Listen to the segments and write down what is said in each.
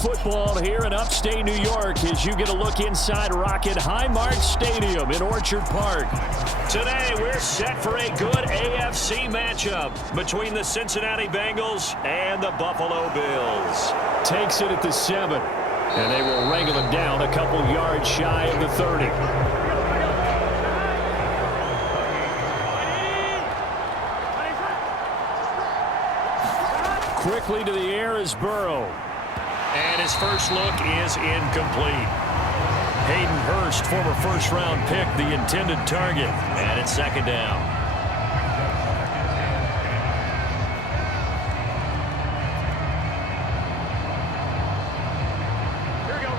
football here in upstate New York as you get a look inside Rocket Highmark Stadium in Orchard Park. Today, we're set for a good AFC matchup between the Cincinnati Bengals and the Buffalo Bills. Takes it at the 7, and they will wrangle him down a couple yards shy of the 30. Quickly to the air is Burrow. And his first look is incomplete. Hayden Hurst, former first-round pick, the intended target. And it's second down. Here we go.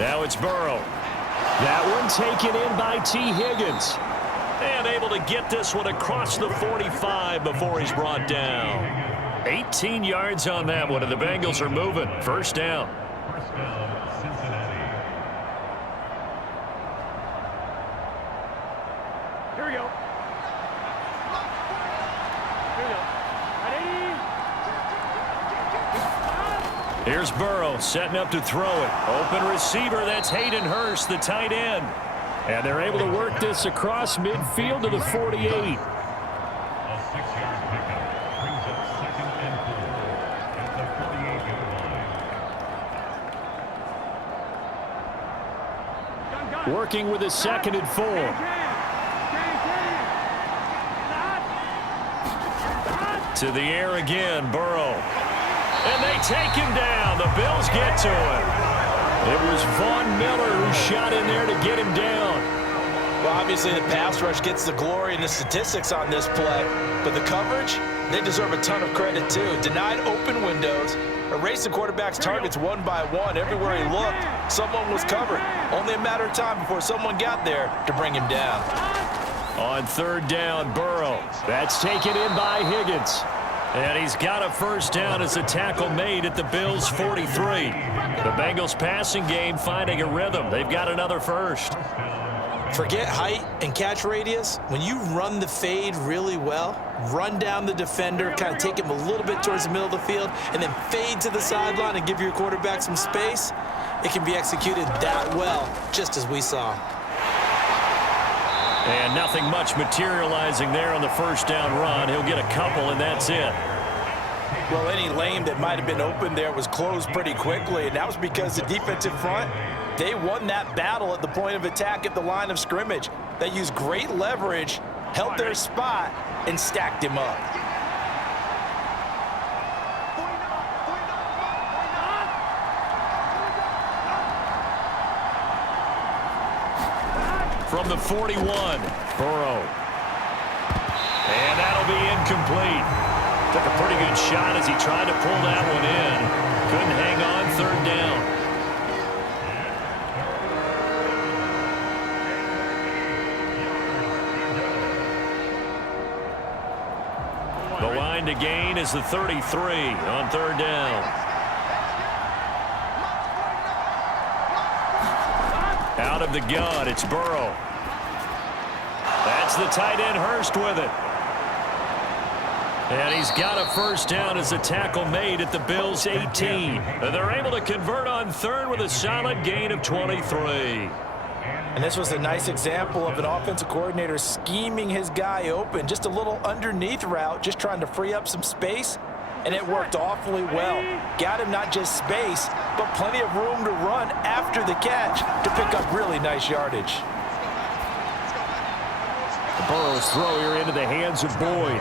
Now it's Burrow. That one taken in by T. Higgins. And able to get this one across the 45 before he's brought down. 18 yards on that one, and the Bengals are moving. First down. First down, Cincinnati. Here we go. Here's Burrow setting up to throw it. Open receiver, that's Hayden Hurst, the tight end. And they're able to work this across midfield to the 48. A 6-yard pickup brings up 2nd and 4 at the 48-yard line. Working with a 2nd and 4. To the air again, Burrow. And they take him down. The Bills get to him. It was Von Miller who shot in there to get him down. Well, obviously the pass rush gets the glory and the statistics on this play, but the coverage, they deserve a ton of credit too. Denied open windows, erased the quarterback's targets one by one. Everywhere he looked, someone was covered. Only a matter of time before someone got there to bring him down. On 3rd down, Burrow. That's taken in by Higgins. And he's got a first down as a tackle made at the Bills' 43. The Bengals passing game finding a rhythm. They've got another first. Forget height and catch radius. When you run the fade really well, run down the defender, kind of take him a little bit towards the middle of the field, and then fade to the sideline and give your quarterback some space, it can be executed that well, just as we saw. And nothing much materializing there on the first down run. He'll get a couple, and that's it. Well, any lane that might have been open there was closed pretty quickly, and that was because the defensive front, they won that battle at the point of attack at the line of scrimmage. They used great leverage, held their spot, and stacked him up. From the 41, Burrow. And that'll be incomplete. Took a pretty good shot as he tried to pull that one in. Couldn't hang on, 3rd down. The line to gain is the 33 on 3rd down. Out of the gun, it's Burrow. That's the tight end Hurst with it. And he's got a first down as a tackle made at the Bills' 18. And they're able to convert on 3rd with a solid gain of 23. And this was a nice example of an offensive coordinator scheming his guy open. Just a little underneath route, just trying to free up some space. And it worked awfully well. Got him not just space, but plenty of room to run after the catch to pick up really nice yardage. Burrow's throw here into the hands of Boyd.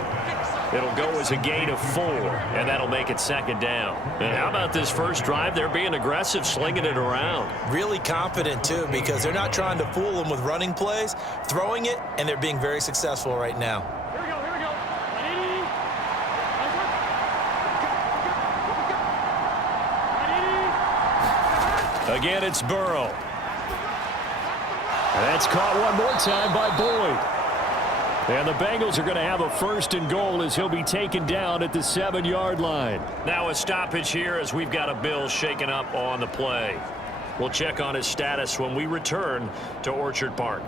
It'll go as a gain of 4, and that'll make it 2nd down. And how about this first drive? They're being aggressive, slinging it around. Really confident, too, because they're not trying to fool them with running plays, throwing it, and they're being very successful right now. Here we go, here we go. Again, it's Burrow. That's caught one more time by Boyd. And the Bengals are going to have a 1st and goal as he'll be taken down at the 7-yard line. Now a stoppage here as we've got a Bill shaken up on the play. We'll check on his status when we return to Orchard Park.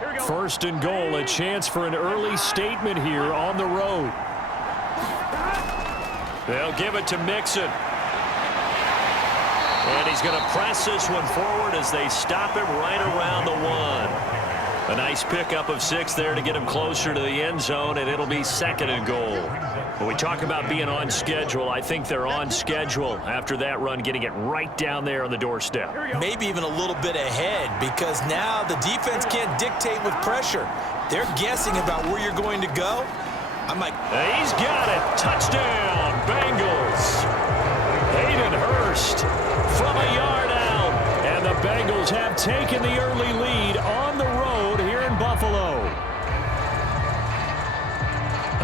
Here we go. First and goal, a chance for an early statement here on the road. They'll give it to Mixon. And he's going to press this one forward as they stop him right around the 1. A nice pickup of 6 there to get him closer to the end zone, and it'll be second and goal. When we talk about being on schedule, I think they're on schedule after that run, getting it right down there on the doorstep. Maybe even a little bit ahead, because now the defense can't dictate with pressure. They're guessing about where you're going to go. He's got it. Touchdown, Bengals. Hayden Hurst from a yard out. And the Bengals have taken the early lead on the road here in Buffalo.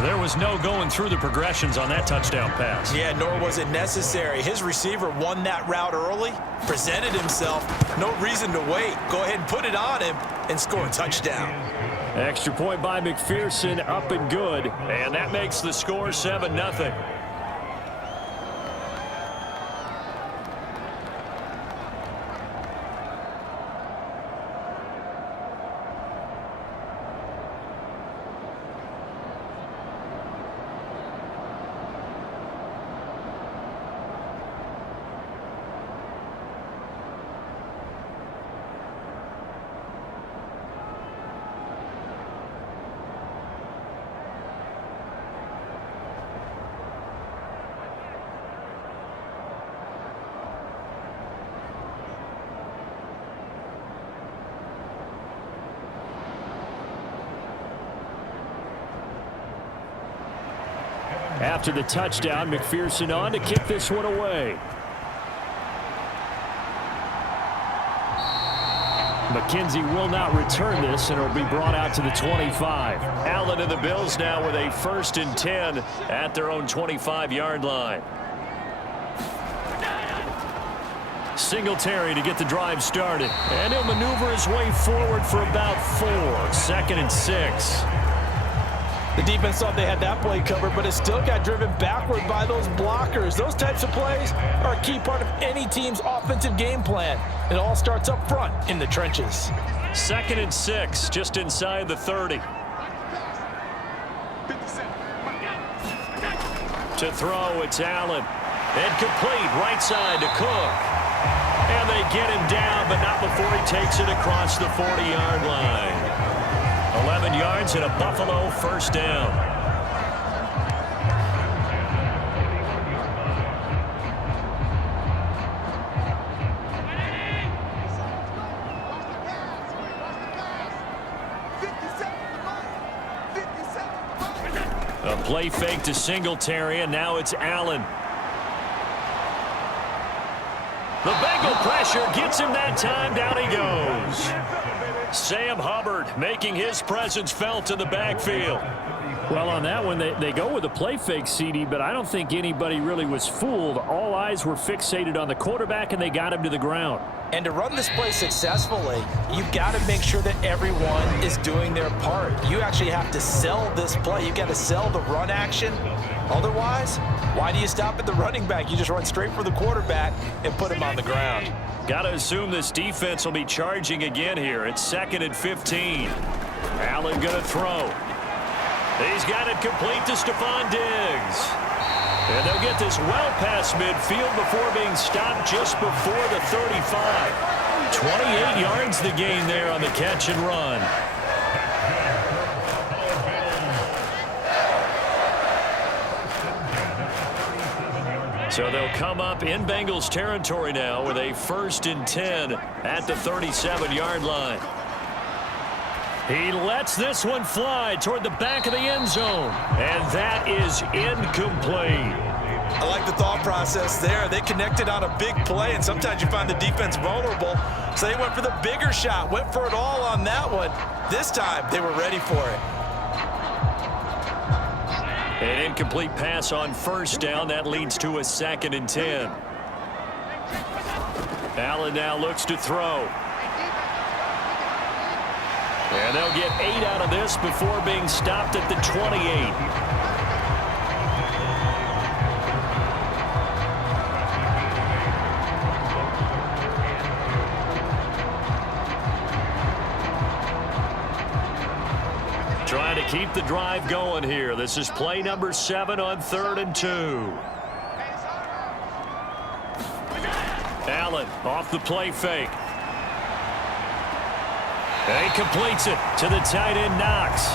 There was no going through the progressions on that touchdown pass. Yeah, nor was it necessary. His receiver won that route early, presented himself. No reason to wait. Go ahead and put it on him and score a touchdown. Extra point by McPherson, up and good. And that makes the score 7-0. After the touchdown, McPherson on to kick this one away. McKenzie will not return this, and it'll be brought out to the 25. Allen and the Bills now with a 1st and 10 at their own 25-yard line. Singletary to get the drive started, and he'll maneuver his way forward for about 4. 2nd and 6. The defense thought they had that play covered, but it still got driven backward by those blockers. Those types of plays are a key part of any team's offensive game plan. It all starts up front in the trenches. 2nd and 6, just inside the 30. To throw, it's Allen. And complete, right side to Cook. And they get him down, but not before he takes it across the 40-yard line. 11 yards and a Buffalo 1st down. A play fake to Singletary, and now it's Allen. The Bengal pressure gets him that time. Down he goes. Sam Hubbard making his presence felt in the backfield. Well, on that one, they go with a play fake, CD, but I don't think anybody really was fooled. All eyes were fixated on the quarterback, and they got him to the ground. And to run this play successfully, you've got to make sure that everyone is doing their part. You actually have to sell this play. You've got to sell the run action. Otherwise, why do you stop at the running back? You just run straight for the quarterback and put him on the ground. Got to assume this defense will be charging again here. It's 2nd and 15. Allen going to throw. He's got it complete to Stephon Diggs. And they'll get this well past midfield before being stopped just before the 35. 28 yards the gain there on the catch and run. So they'll come up in Bengals territory now with a 1st and 10 at the 37-yard line. He lets this one fly toward the back of the end zone. And that is incomplete. I like the thought process there. They connected on a big play, and sometimes you find the defense vulnerable. So they went for the bigger shot, went for it all on that one. This time, they were ready for it. An incomplete pass on 1st down. That leads to a 2nd and 10. Allen now looks to throw. And they'll get 8 out of this before being stopped at the 28. trying to keep the drive going here. This is play number 7 on 3rd and 2. Allen off the play fake. And he completes it to the tight end, Knox.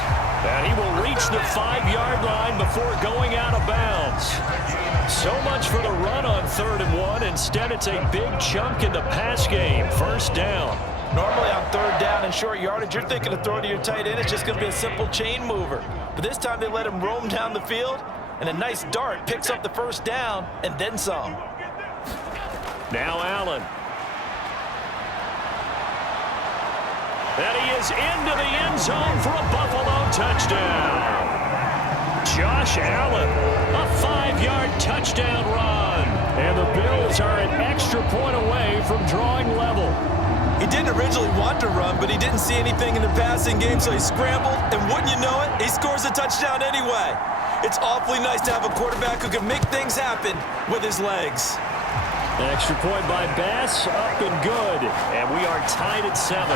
And he will reach the 5-yard line before going out of bounds. So much for the run on 3rd and 1. Instead, it's a big chunk in the pass game. First down. Normally on 3rd down and short yardage, you're thinking of throwing to your tight end. It's just going to be a simple chain mover. But this time they let him roam down the field, and a nice dart picks up the first down and then some. Now Allen. And he is into the end zone for a Buffalo touchdown. Josh Allen, a 5-yard touchdown run. And the Bills are an extra point away from drawing level. He didn't originally want to run, but he didn't see anything in the passing game, so he scrambled, and wouldn't you know it, he scores a touchdown anyway. It's awfully nice to have a quarterback who can make things happen with his legs. Extra point by Bass, up and good. And we are tied at 7.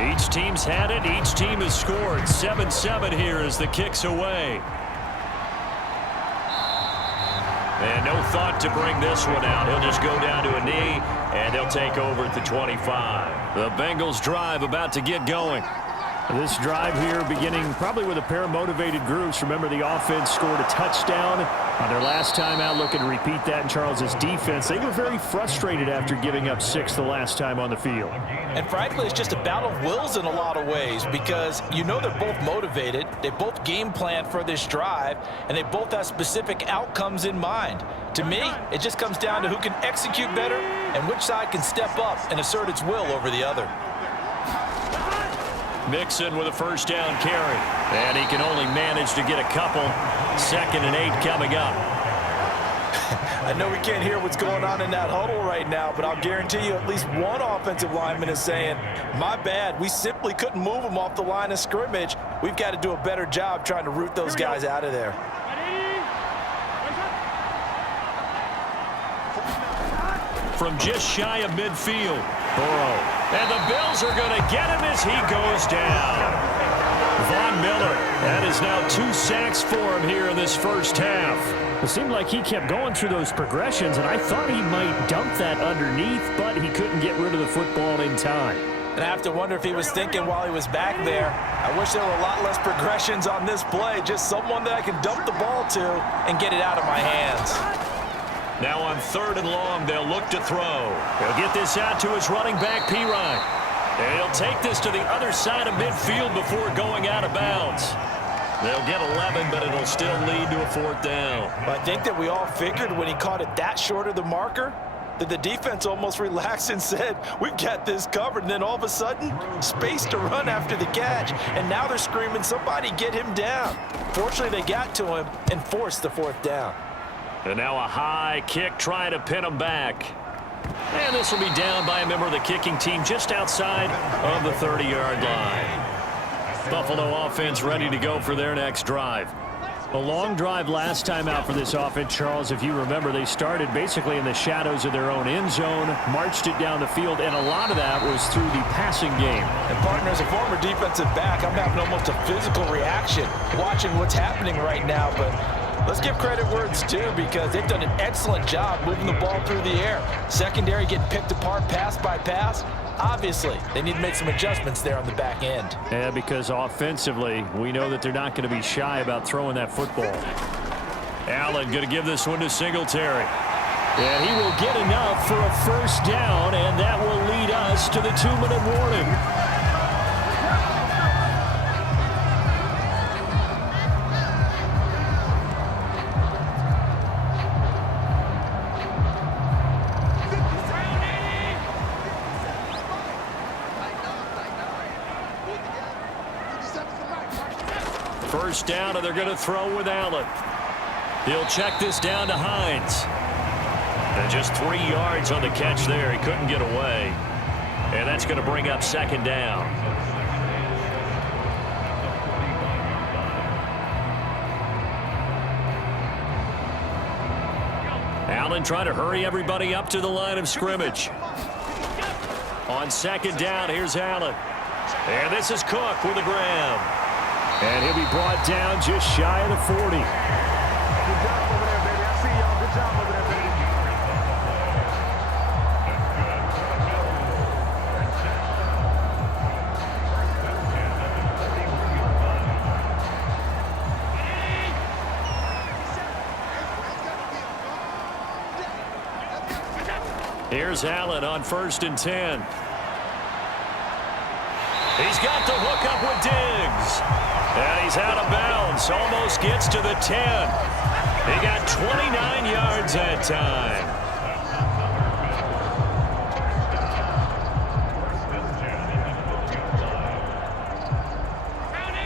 Each team's had it. Each team has scored. 7-7 here as the kick's away. And no thought to bring this one out. He'll just go down to a knee, and he'll take over at the 25. The Bengals drive about to get going. This drive here beginning probably with a pair of motivated groups. Remember, the offense scored a touchdown on their last time out. Looking to repeat that in Charles's defense. They were very frustrated after giving up 6 the last time on the field. And frankly, it's just a battle of wills in a lot of ways, because you know they're both motivated. They both game plan for this drive, and they both have specific outcomes in mind. To me, it just comes down to who can execute better and which side can step up and assert its will over the other. Mixon with a first down carry. And he can only manage to get a couple. 2nd and 8 coming up. I know we can't hear what's going on in that huddle right now, but I'll guarantee you at least one offensive lineman is saying, my bad, we simply couldn't move them off the line of scrimmage. We've got to do a better job trying to root those guys out of there. From just shy of midfield, Burrow. And the Bills are going to get him as he goes down. Von Miller, that is now 2 sacks for him here in this first half. It seemed like he kept going through those progressions, and I thought he might dump that underneath, but he couldn't get rid of the football in time. And I have to wonder if he was thinking while he was back there, I wish there were a lot less progressions on this play, just someone that I can dump the ball to and get it out of my hands. Now on 3rd and long, they'll look to throw. He'll get this out to his running back, Pirine. And he'll take this to the other side of midfield before going out of bounds. They'll get 11, but it'll still lead to a 4th down. I think that we all figured when he caught it that short of the marker that the defense almost relaxed and said, we've got this covered. And then all of a sudden, space to run after the catch. And now they're screaming, somebody get him down. Fortunately, they got to him and forced the 4th down. And now a high kick trying to pin him back. And this will be down by a member of the kicking team just outside of the 30-yard line. Buffalo offense ready to go for their next drive. A long drive last time out for this offense, Charles. If you remember, they started basically in the shadows of their own end zone, marched it down the field, and a lot of that was through the passing game. And partner, as a former defensive back, I'm having almost a physical reaction watching what's happening right now, but let's give credit where it's due, because they've done an excellent job moving the ball through the air. Secondary getting picked apart pass by pass. Obviously, they need to make some adjustments there on the back end. Yeah, because offensively, we know that they're not going to be shy about throwing that football. Allen going to give this one to Singletary. And he will get enough for a first down, and that will lead us to the 2-minute warning. First down, and they're going to throw with Allen. He'll check this down to Hines. And just 3 yards on the catch there. He couldn't get away. And that's going to bring up second down. Allen trying to hurry everybody up to the line of scrimmage. On second down, here's Allen. And this is Cook with a grab. And he'll be brought down just shy of the 40. Good job over there, baby. I see y'all. Good job over there, baby. Here's Allen on 1st and 10. He's got the hook up with Diggs. And he's out of bounds. Almost gets to the 10. He got 29 yards that time.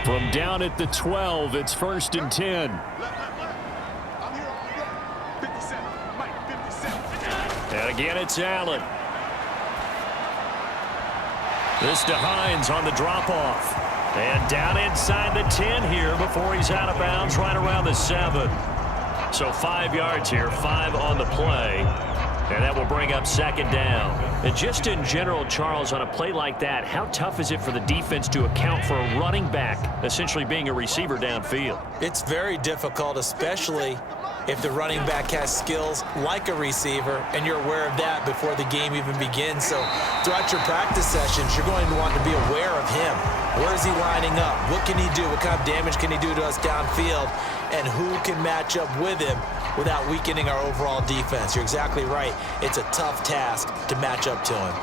From down at the 12, it's 1st and 10. And again, it's Allen. This to Hines on the drop-off. And down inside the 10 here before he's out of bounds right around the 7. So 5 yards here, 5 on the play. And that will bring up second down. And just in general, Charles, on a play like that, how tough is it for the defense to account for a running back essentially being a receiver downfield? It's very difficult, especially if the running back has skills like a receiver, and you're aware of that before the game even begins. So throughout your practice sessions, you're going to want to be aware of him. Where is he lining up? What can he do? What kind of damage can he do to us downfield? And who can match up with him without weakening our overall defense? You're exactly right. It's a tough task to match up to him.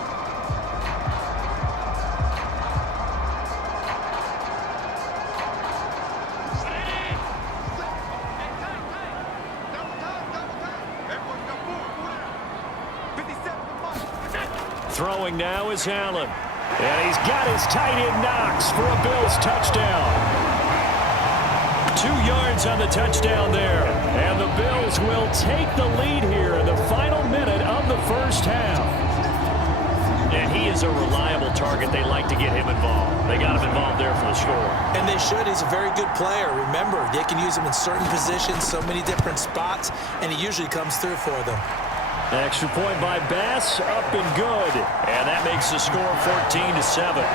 Throwing now is Allen. And he's got his tight end Knox for a Bills touchdown. 2 yards on the touchdown there. And the Bills will take the lead here in the final minute of the first half. And he is a reliable target. They like to get him involved. They got him involved there for the score. And they should. He's a very good player. Remember, they can use him in certain positions, so many different spots, and he usually comes through for them. Extra point by Bass, up and good. And that makes the score 14-7.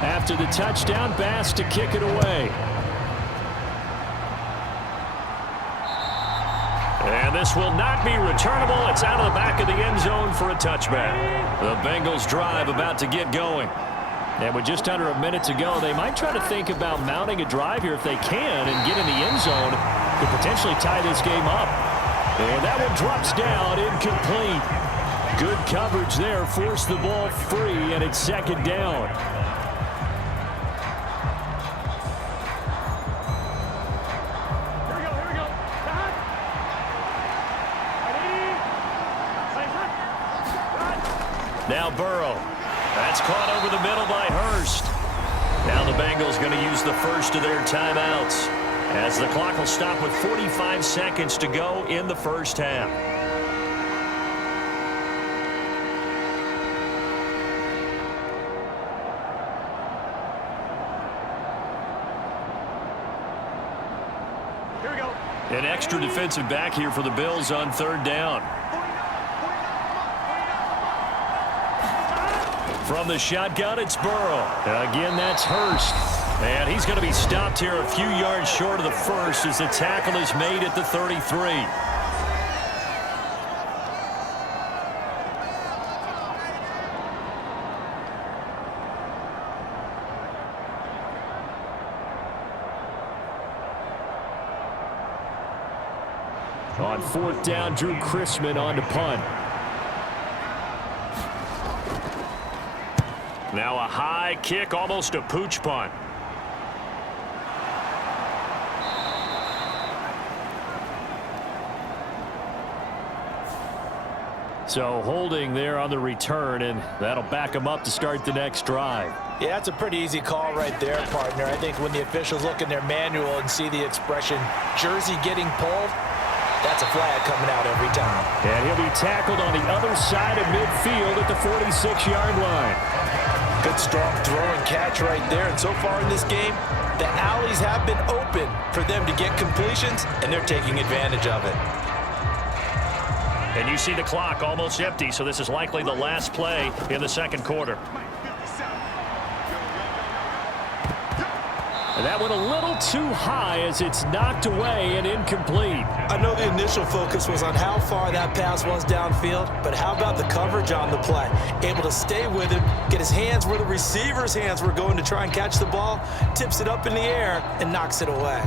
After the touchdown, Bass to kick it away. And this will not be returnable. It's out of the back of the end zone for a touchback. The Bengals drive about to get going. And with just under a minute to go, they might try to think about mounting a drive here if they can and get in the end zone to potentially tie this game up. And that one drops down, incomplete. Good coverage there, forced the ball free, and it's second down. Now Burrow. That's caught over the middle by Hurst. Now the Bengals going to use the first of their timeouts as the clock will stop with 45 seconds to go in the first half. Here we go. An extra defensive back here for the Bills on third down. From the shotgun, it's Burrow. Again, that's Hurst. And he's going to be stopped here a few yards short of the first as the tackle is made at the 33. On fourth down, Drew Chrisman on to punt. Now a high kick, almost a pooch punt. So holding there on the return, and that'll back him up to start the next drive. Yeah, that's a pretty easy call right there, partner. I think when the officials look in their manual and see the expression, jersey getting pulled, that's a flag coming out every time. And he'll be tackled on the other side of midfield at the 46-yard line. Good strong throw and catch right there. And so far in this game, the alleys have been open for them to get completions, and they're taking advantage of it. And you see the clock almost empty, so this is likely the last play in the second quarter. And that went a little too high as it's knocked away and incomplete. I know the initial focus was on how far that pass was downfield, but how about the coverage on the play? Able to stay with him, get his hands where the receiver's hands were going to try and catch the ball, tips it up in the air, and knocks it away.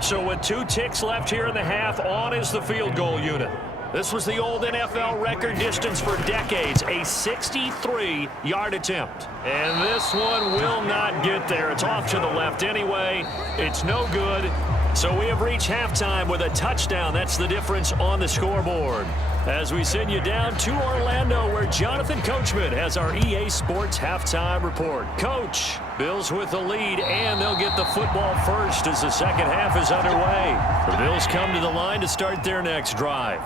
So with 2 ticks left here in the half, on is the field goal unit. This was the old NFL record distance for decades, a 63-yard attempt. And this one will not get there. It's off to the left anyway. It's no good. So we have reached halftime with a touchdown. That's the difference on the scoreboard. As we send you down to Orlando, where Jonathan Coachman has our EA Sports halftime report. Coach, Bills with the lead, and they'll get the football first as the second half is underway. The Bills come to the line to start their next drive.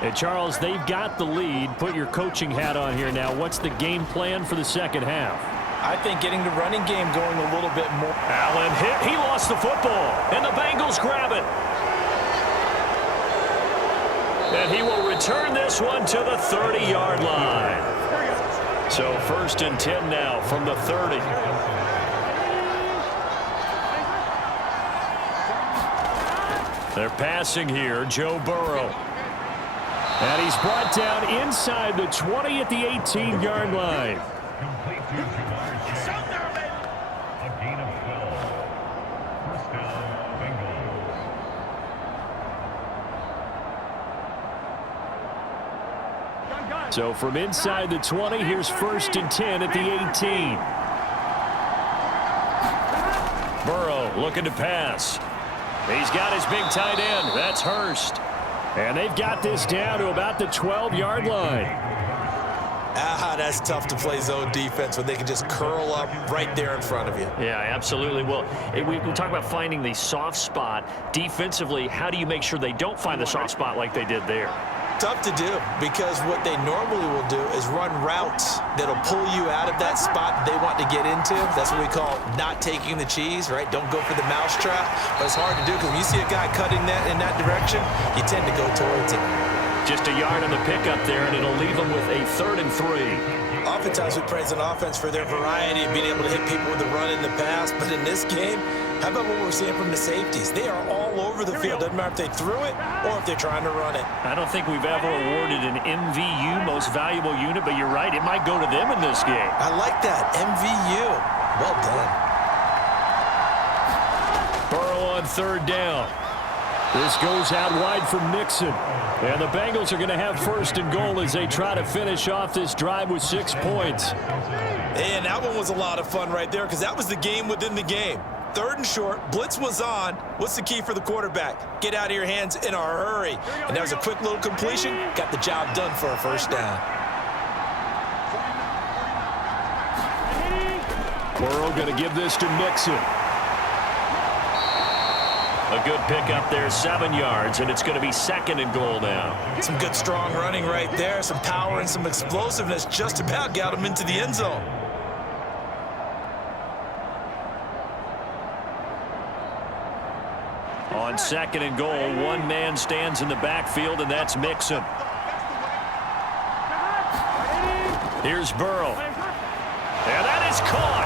And Charles, they've got the lead. Put your coaching hat on here now. What's the game plan for the second half? I think getting the running game going a little bit more. Allen hit. He lost the football. And the Bengals grab it. And he will return this one to the 30-yard line. So 1st and 10 now from the 30. They're passing here. Joe Burrow. And he's brought down inside the 20 at the 18-yard line. Complete to Jamar Chase. A gain of 12. First down, Bengals. So from inside the 20, here's 1st and 10 at the 18. Burrow looking to pass. He's got his big tight end. That's Hurst. And they've got this down to about the 12-yard line. That's tough to play zone defense when they can just curl up right there in front of you. Yeah, absolutely. Well, we talk about finding the soft spot. Defensively, how do you make sure they don't find the soft spot like they did there? Tough to do, because what they normally will do is run routes that'll pull you out of that spot they want to get into. That's what we call not taking the cheese, right? Don't go for the mousetrap. But it's hard to do because when you see a guy cutting that in that direction, you tend to go towards it. Just a yard on the pickup there, and it'll leave them with a 3rd and 3. Oftentimes we praise an offense for their variety of being able to hit people with the run in the pass. But in this game, how about what we're seeing from the safeties? They are all over the field. Doesn't matter if they threw it or if they're trying to run it. I don't think we've ever awarded an MVU, most valuable unit, but you're right. It might go to them in this game. I like that. MVU. Well done. Burrow on 3rd down. This goes out wide for Mixon. And the Bengals are going to have 1st and goal as they try to finish off this drive with 6 points. And that one was a lot of fun right there because that was the game within the game. 3rd and short, blitz was on. What's the key for the quarterback? Get out of your hands in a hurry. And that was a quick little completion. Got the job done for a 1st down. Burrow going to give this to Mixon. A good pickup there, 7 yards, and it's going to be 2nd and goal now. Some good strong running right there, some power and some explosiveness. Just about got him into the end zone. On 2nd and goal, one man stands in the backfield, and that's Mixon. Here's Burrow. And that is caught.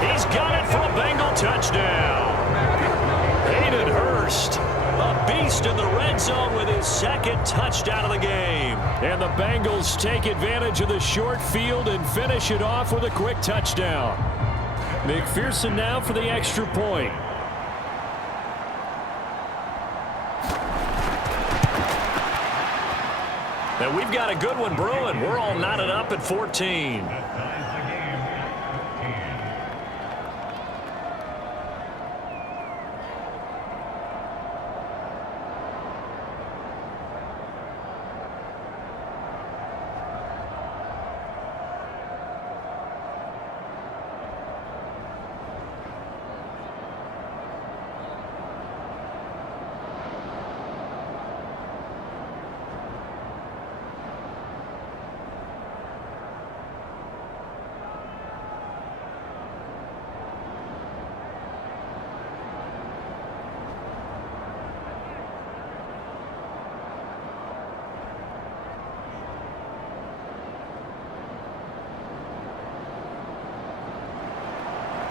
He's got it for a Bengal touchdown. Hayden Hurst, a beast in the red zone with his second touchdown of the game. And the Bengals take advantage of the short field and finish it off with a quick touchdown. McPherson now for the extra point. And we've got a good one brewing. We're all knotted up at 14.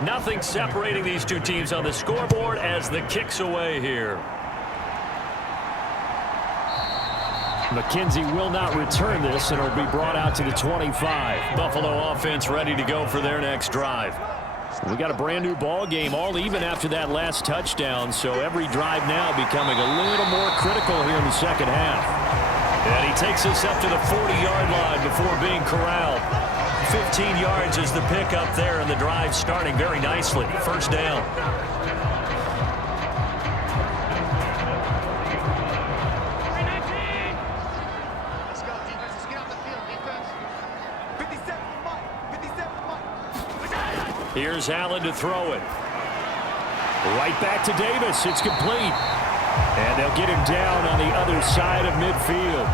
Nothing separating these two teams on the scoreboard as the kick's away here. McKenzie will not return this, and it'll be brought out to the 25. Buffalo offense ready to go for their next drive. We got a brand new ball game, all even after that last touchdown, so every drive now becoming a little more critical here in the second half. And he takes us up to the 40-yard line before being corralled. 15 yards is the pickup there, and the drive starting very nicely. First down. Let's go, defense. Let's get off the field, defense. 57 Mike. 57 Mike. Here's Allen to throw it. Right back to Davis. It's complete. And they'll get him down on the other side of midfield.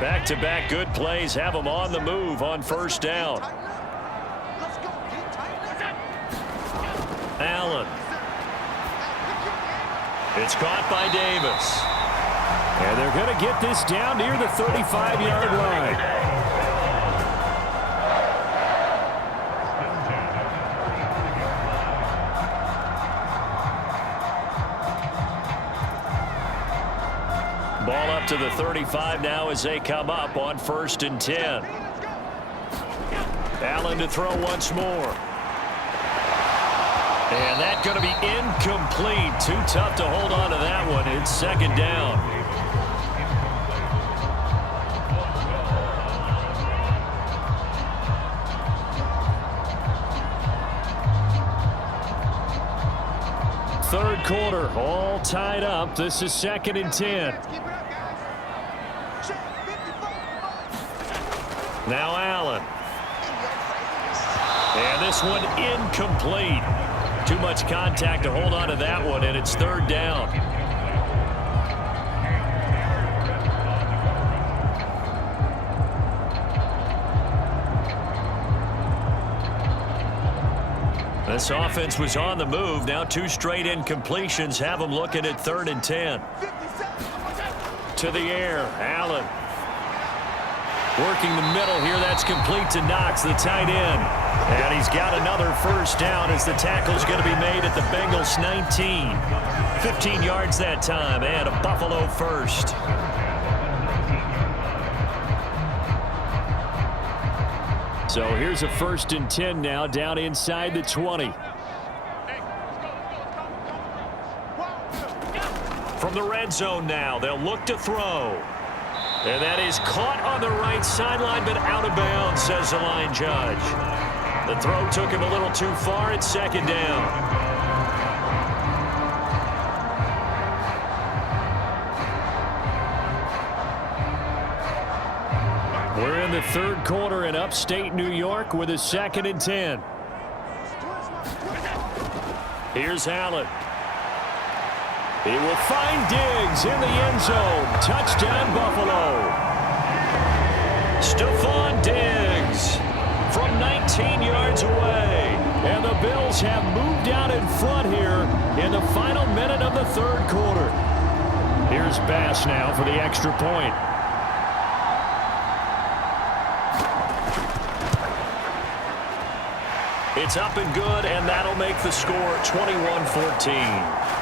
Back-to-back good plays have them on the move on first down. Allen. It's caught by Davis. And they're going to get this down near the 35-yard line. Ball up to the 35 now as they come up on 1st and 10. Allen to throw once more. And that's going to be incomplete. Too tough to hold on to that one. It's second down. Third quarter, all tied up. This is 2nd and 10. Now Allen. And this one incomplete. Too much contact to hold on to that one, and it's 3rd down. This offense was on the move. Now 2 straight incompletions have them looking at 3rd and 10. To the air, Allen. Working the middle here. That's complete to Knox, the tight end. And he's got another first down as the tackle's going to be made at the Bengals 19. 15 yards that time, and a Buffalo first. So here's a 1st and 10 now down inside the 20. From the red zone now, they'll look to throw. And that is caught on the right sideline, but out of bounds, says the line judge. The throw took him a little too far. It's 2nd down. We're in the 3rd quarter in upstate New York with a 2nd and 10. Here's Allen. He will find Diggs in the end zone. Touchdown, Buffalo. Stephon Diggs from 19 yards away. And the Bills have moved out in front here in the final minute of the third quarter. Here's Bass now for the extra point. It's up and good, and that'll make the score 21-14.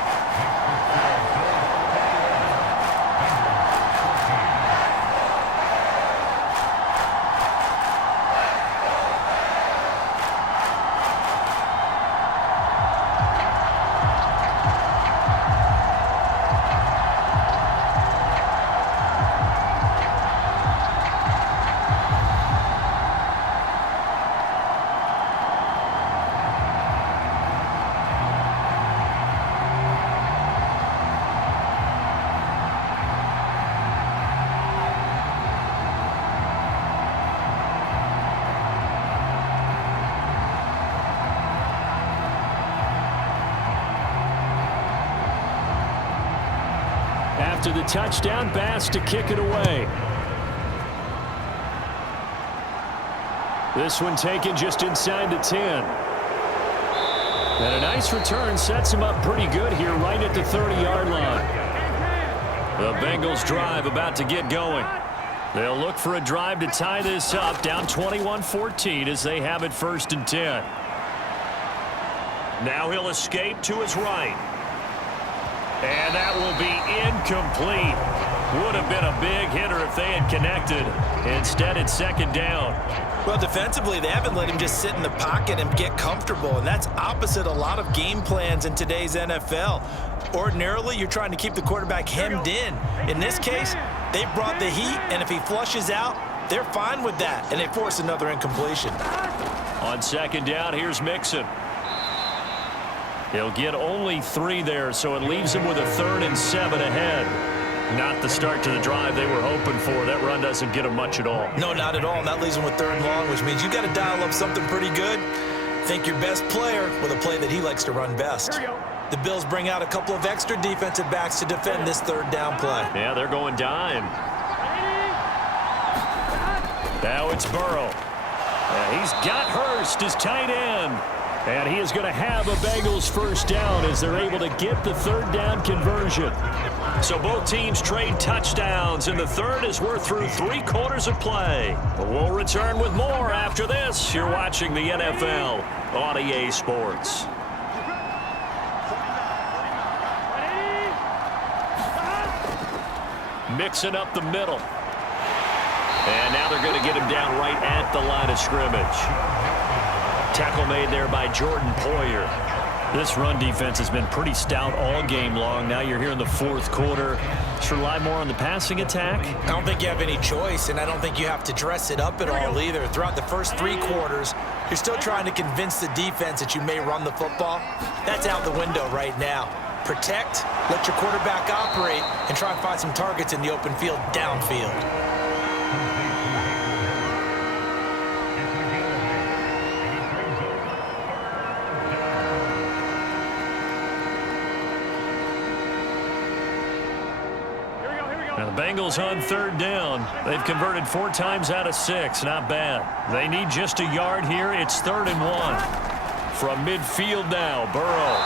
After the touchdown, Bass to kick it away. This one taken just inside the 10. And a nice return sets him up pretty good here right at the 30-yard line. The Bengals drive about to get going. They'll look for a drive to tie this up, down 21-14 as they have it first and 10. Now he'll escape to his right. And that will be incomplete. Would have been a big hitter if they had connected. Instead, it's second down. Well, defensively, they haven't let him just sit in the pocket and get comfortable, and that's opposite a lot of game plans in today's NFL. Ordinarily, you're trying to keep the quarterback hemmed in. In this case, they've brought the heat, and if he flushes out, they're fine with that, and they force another incompletion. On second down, here's Mixon. He'll get only 3 there, so it leaves him with a 3rd and 7 ahead. Not the start to the drive they were hoping for. That run doesn't get him much at all. No, not at all, and that leaves him with 3rd and long, which means you got to dial up something pretty good. Think your best player with a play that he likes to run best. The Bills bring out a couple of extra defensive backs to defend this 3rd down play. Yeah, they're going dime. Now it's Burrow. He's got Hurst as tight end. And he is going to have a Bengals first down as they're able to get the 3rd down conversion. So both teams trade touchdowns, and the third as we're through 3 quarters of play. We'll return with more after this. You're watching the NFL on EA Sports. Mixing up the middle. And now they're going to get him down right at the line of scrimmage. Tackle made there by Jordan Poyer. This run defense has been pretty stout all game long. Now you're here in the 4th quarter. Should rely more on the passing attack? I don't think you have any choice, and I don't think you have to dress it up at all either. Throughout the first 3 quarters, you're still trying to convince the defense that you may run the football. That's out the window right now. Protect, let your quarterback operate, and try and find some targets in the open field downfield. Now the Bengals on 3rd down. They've converted 4 times out of 6. Not bad. They need just a yard here. It's 3rd and 1. From midfield now, Burrow.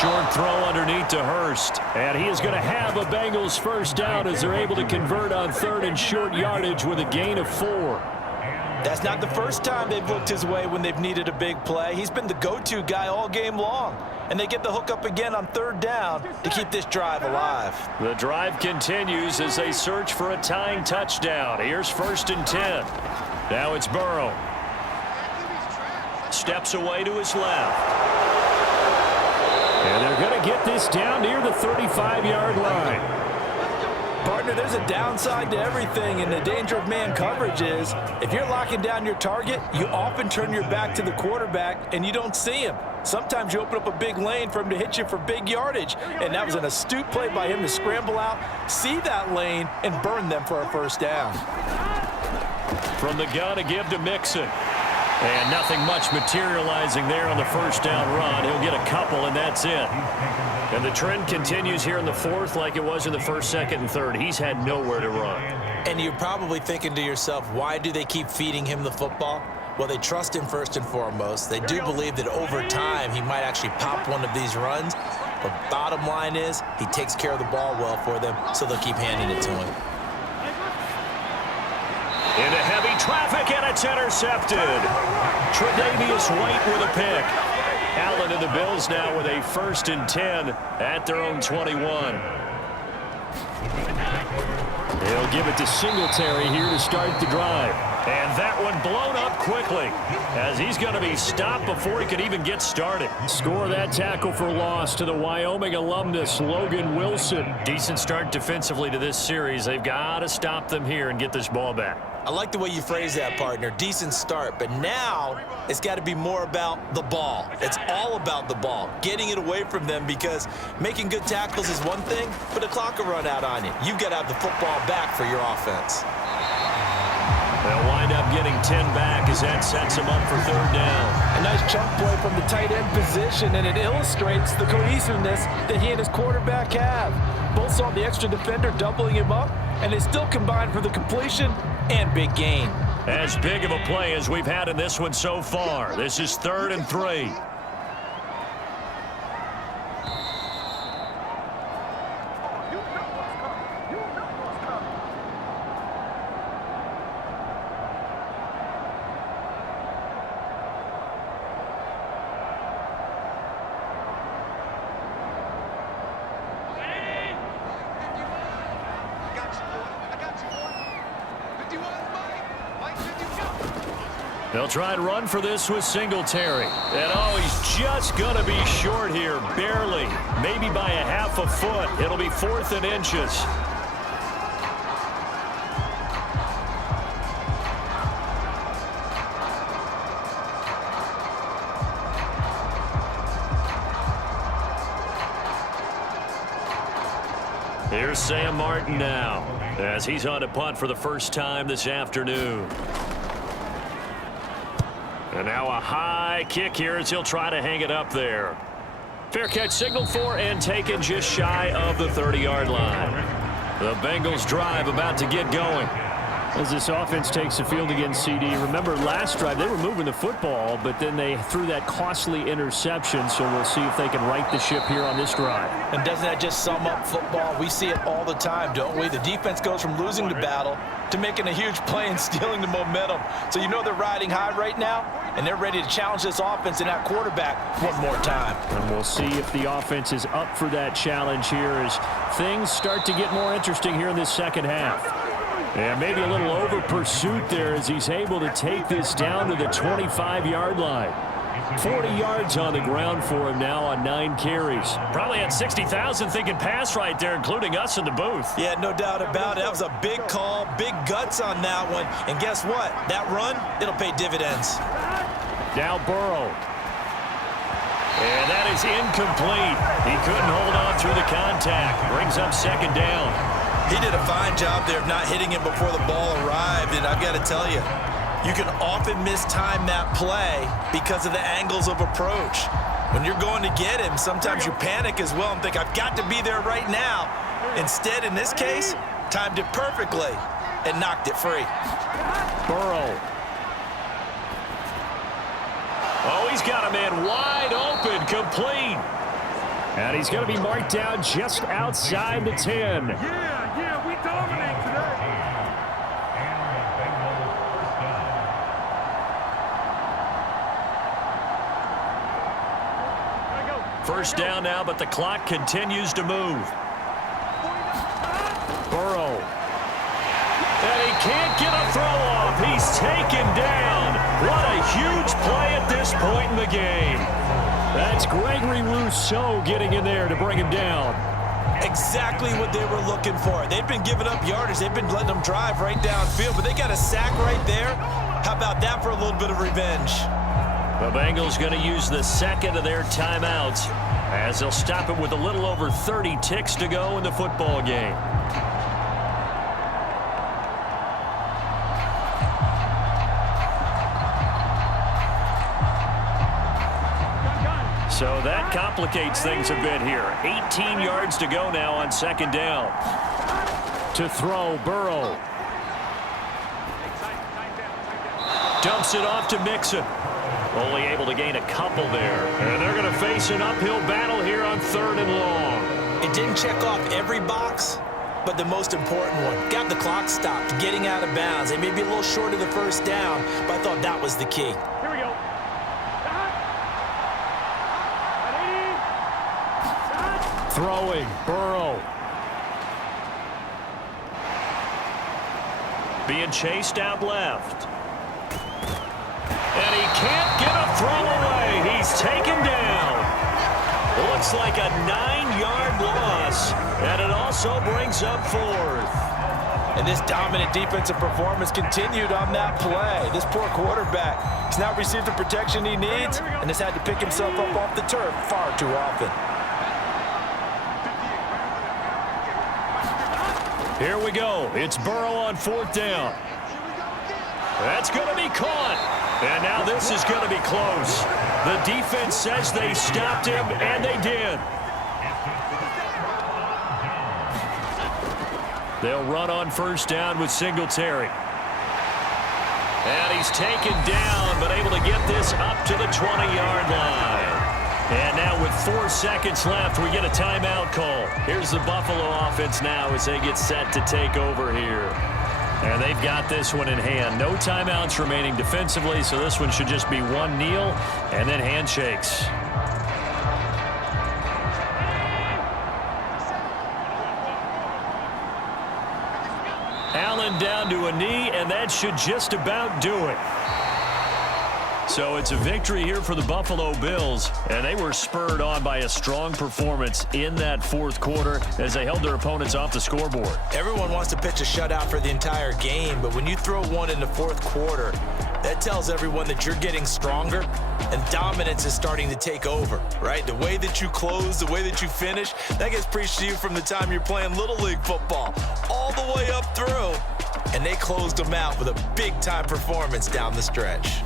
Short throw underneath to Hurst. And he is going to have a Bengals first down as they're able to convert on 3rd and short yardage with a gain of 4. That's not the first time they've looked his way when they've needed a big play. He's been the go-to guy all game long. And they get the hook up again on 3rd down to keep this drive alive. The drive continues as they search for a tying touchdown. Here's 1st and 10. Now it's Burrow. Steps away to his left. And they're going to get this down near the 35-yard line. Partner, there's a downside to everything, and the danger of man coverage is if you're locking down your target, you often turn your back to the quarterback and you don't see him. Sometimes you open up a big lane for him to hit you for big yardage, and that was an astute play by him to scramble out, see that lane, and burn them for a first down. From the gun to give to Mixon. And nothing much materializing there on the first down run. He'll get a couple, and that's it. And the trend continues here in the 4th like it was in the 1st, 2nd, and 3rd. He's had nowhere to run. And you're probably thinking to yourself, why do they keep feeding him the football? Well, they trust him first and foremost. They do believe that over time he might actually pop one of these runs. But bottom line is he takes care of the ball well for them, so they'll keep handing it to him. Into heavy traffic, and it's intercepted. Tre'Davious White with a pick. Allen and the Bills now with a 1st and 10 at their own 21. They'll give it to Singletary here to start the drive. And that one blown up quickly as he's going to be stopped before he could even get started. Score that tackle for loss to the Wyoming alumnus, Logan Wilson. Decent start defensively to this series. They've got to stop them here and get this ball back. I like the way you phrase that, partner. Decent start, but now it's got to be more about the ball. It's all about the ball, getting it away from them, because making good tackles is one thing, but the clock will run out on you. You've got to have the football back for your offense. They'll wind up getting 10 back as that sets them up for 3rd down. A nice chunk play from the tight end position, and it illustrates the cohesiveness that he and his quarterback have. Both saw the extra defender doubling him up, and they still combined for the completion and big gain. As big of a play as we've had in this one so far. This is 3rd and 3. They'll try and run for this with Singletary. And, oh, he's just going to be short here, barely. Maybe by a half a foot. It'll be 4th and inches. Here's Sam Martin now as he's on to punt for the first time this afternoon. And now a high kick here as he'll try to hang it up there. Fair catch signaled for and taken just shy of the 30-yard line. The Bengals drive about to get going. As this offense takes the field against CD, remember last drive they were moving the football, but then they threw that costly interception, so we'll see if they can right the ship here on this drive. And doesn't that just sum up football? We see it all the time, don't we? The defense goes from losing the battle to making a huge play and stealing the momentum. So you know they're riding high right now, and they're ready to challenge this offense and that quarterback one more time. And we'll see if the offense is up for that challenge here as things start to get more interesting here in this second half. And maybe a little over pursuit there as he's able to take this down to the 25-yard line. 40 yards on the ground for him now on 9 carries. Probably had 60,000 thinking pass right there, including us in the booth. Yeah, no doubt about it. That was a big call, big guts on that one. And guess what? That run, it'll pay dividends. Now Burrow. And that is incomplete. He couldn't hold on through the contact. Brings up 2nd down. He did a fine job there of not hitting him before the ball arrived, and I've got to tell you, you can often mistime that play because of the angles of approach. When you're going to get him, sometimes you panic as well and think, I've got to be there right now. Instead, in this case, timed it perfectly and knocked it free. Burrow. Oh, he's got a man wide open, complete. And he's going to be marked down just outside the 10. Yeah, we dominate today. First down now, but the clock continues to move. Burrow. And he can't get a throw off. He's taken down. What a huge play at this point in the game. That's Gregory Rousseau getting in there to bring him down. Exactly what they were looking for. They've been giving up yardage. They've been letting them drive right downfield, but they got a sack right there. How about that for a little bit of revenge? The Bengals going to use the second of their timeouts as they'll stop it with a little over 30 ticks to go in the football game. So that complicates things a bit here. 18 yards to go now on 2nd down. To throw, Burrow. Dumps it off to Mixon. Only able to gain a couple there. And they're going to face an uphill battle here on 3rd and long. It didn't check off every box, but the most important one. Got the clock stopped, getting out of bounds. They may be a little short of the first down, but I thought that was the key. Here we go. Throwing, Burrow. Being chased out left. And he can't get a throw away. He's taken down. Looks like a 9-yard loss. And it also brings up 4th. And this dominant defensive performance continued on that play. This poor quarterback has not received the protection he needs and has had to pick himself up off the turf far too often. Here we go. It's Burrow on 4th down. That's going to be caught. And now this is going to be close. The defense says they stopped him, and they did. They'll run on 1st down with Singletary. And he's taken down, but able to get this up to the 20-yard line. And now with 4 seconds left, we get a timeout call. Here's the Buffalo offense now as they get set to take over here. And they've got this one in hand. No timeouts remaining defensively, so this one should just be one kneel and then handshakes. Allen down to a knee, and that should just about do it. So it's a victory here for the Buffalo Bills, and they were spurred on by a strong performance in that 4th quarter as they held their opponents off the scoreboard. Everyone wants to pitch a shutout for the entire game, but when you throw one in the 4th quarter, that tells everyone that you're getting stronger and dominance is starting to take over, right? The way that you close, the way that you finish, that gets preached to you from the time you're playing Little League football all the way up through. And they closed them out with a big-time performance down the stretch.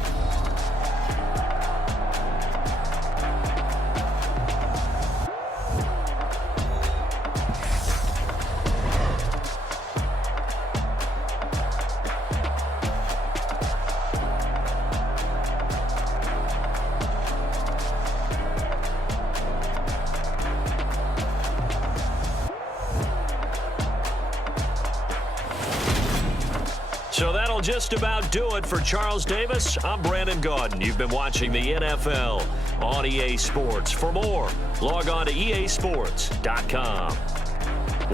So that'll just about do it for Charles Davis. I'm Brandon Gaudin. You've been watching the NFL on EA Sports. For more, log on to easports.com.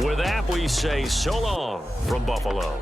With that, we say so long from Buffalo.